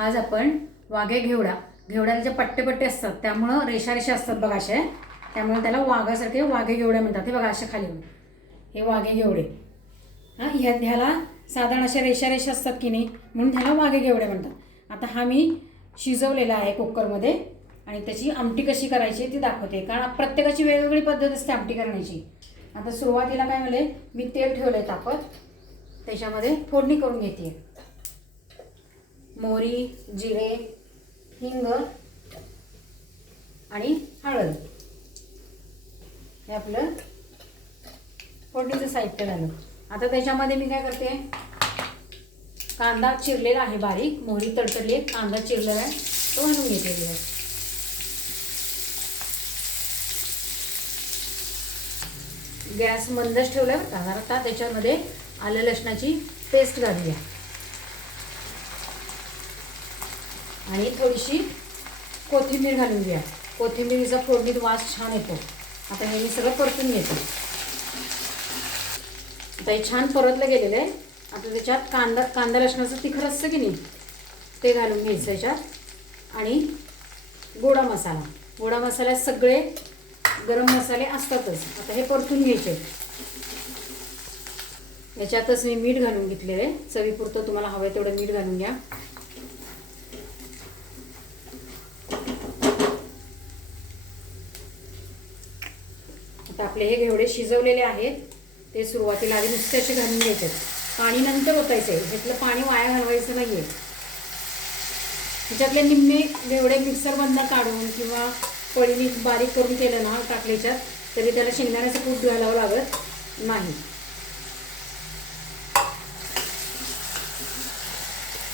आज आपण वाघे घेवड्याला जे पट्टे पट्टे असतात त्यामुळं रेषा रेषा असतात बघा असे, त्यामुळे त्याला वाघासारखे वाघे घेवडे म्हणतात. हे बघा असे खाली हे वाघे घेवडे. ह्याला साधारण अशा रेषा रेषा असतात की नाही, म्हणून ह्याला वाघे घेवडे म्हणतात. आता हा मी शिजवलेला आहे कुकरमध्ये आणि त्याची आमटी कशी करायची ती दाखवते, कारण प्रत्येकाची वेगवेगळी पद्धत असते आमटी करण्याची. आता सुरुवातीला काय म्हणले, मी तेल ठेवलंय तापत, त्याच्यामध्ये फोडणी करून घेते. मोहरी, जिरे, हिंग आणि हळद हे आपलं फोडणीचं साहित्य झालं. आता त्याच्यामध्ये मी काय करते, कांदा चिरलेला आहे बारीक, मोहरी तडतडली, कांदा चिरलेला आहे तो घालून घेते. गॅस मंदच ठेवलाय बरं का. आता त्याच्यामध्ये आलं लसणाची पेस्ट घालूया आणि थोडीशी कोथिंबीर घालून घ्या. कोथिंबीरीचा फोडणीत वास छान येतो. आता हे मी सगळं परतून घेते. आता हे छान परतलं गेलेलं आहे. आता त्याच्यात कांदा लसणाचं तिखट असतं की नाही ते घालून घ्यायचं याच्यात. आणि गोडा मसाल्यात सगळे गरम मसाले असतातच. आता हे परतून घ्यायचे. याच्यातच मी मीठ घालून घेतलेलं आहे, चवीपुरतं तुम्हाला हवं तेवढं मीठ घालून घ्या. आता आपले हे घेवडे शिजवलेले आहेत, ते सुरुवातीला आधी नुसते असे घालून घ्यायचे. पाणी नंतर ओतायचं आहे, ह्यातलं पाणी वाया घालवायचं नाही आहे. ह्याच्यातले निम्मे घेवडे मिक्सर मधनं काढून किंवा पळीने बारीक करून केलं ना टाकल्याच्यात, तरी त्याला शेंगदाण्याचं कूट घालावं लागत नाही.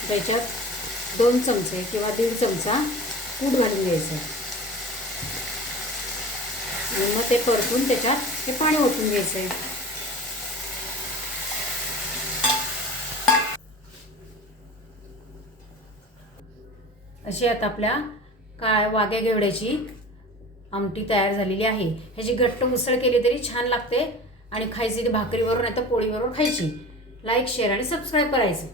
त्याच्यात 2 चमचे किंवा 1.5 चमचा कूट घालून घ्यायचं आणि मग ते परतून त्याच्यात हे पाणी ओतून घ्यायचं आहे. अशी आता आपल्या वाघ्या घेवड्याची आमटी तयार झालेली आहे. ह्याची घट्ट उसळ केली तरी छान लागते आणि खायची ती भाकरीवरून नाही तर पोळीवरून खायची. लाईक, शेअर आणि सबस्क्राईब करायचं.